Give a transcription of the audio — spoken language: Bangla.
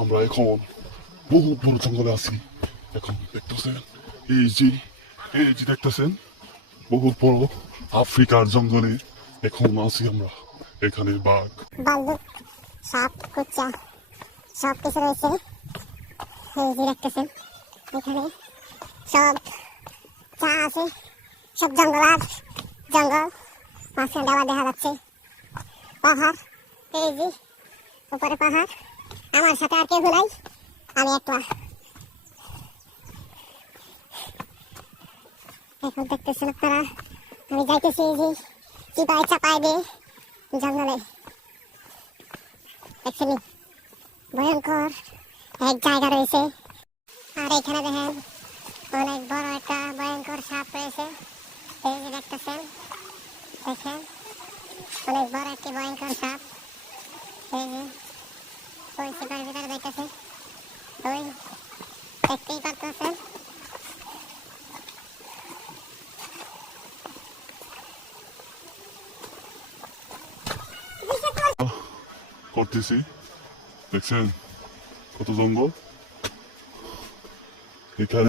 আমরা এখন বহু বড় জঙ্গলে আছি। এখন দেখতেছেন এই যে দেখতেছেন বহু বড় আফ্রিকার জঙ্গলে এখন আছি আমরা। এখানে বাঘ, ভাল্লুক, সাপ, কুচ্চা সব কিছু রয়েছে। এই যে দেখতেছেন এখানে সব চা আছে, সব জঙ্গল আর জঙ্গল, মাঝখানে দেওয়া দেখা যাচ্ছে পাহাড়। এই যে উপরে পাহাড়, আমার সাথে আর কেউ নাই, আমি একলা। এখন দেখতেছেন আপনারা আমি যাইতেছি এই যে চিপায় চাপায় দিয়ে জঙ্গলে। দেখছেন ভয়ঙ্কর এক জায়গা রয়েছে। আর এখানে দেখেন অনেক বড় একটা ভয়ঙ্কর সাপ রয়েছে। এই যে দেখতেছেন, দেখেন অনেক বড় একটি ভয়ঙ্কর সাপ। এই যে ওই চিপার ভিতরে যাইতেছে, ওই দেখতেই পারতেছেন। করতেছি, দেখছেন কত জঙ্গল এখানে।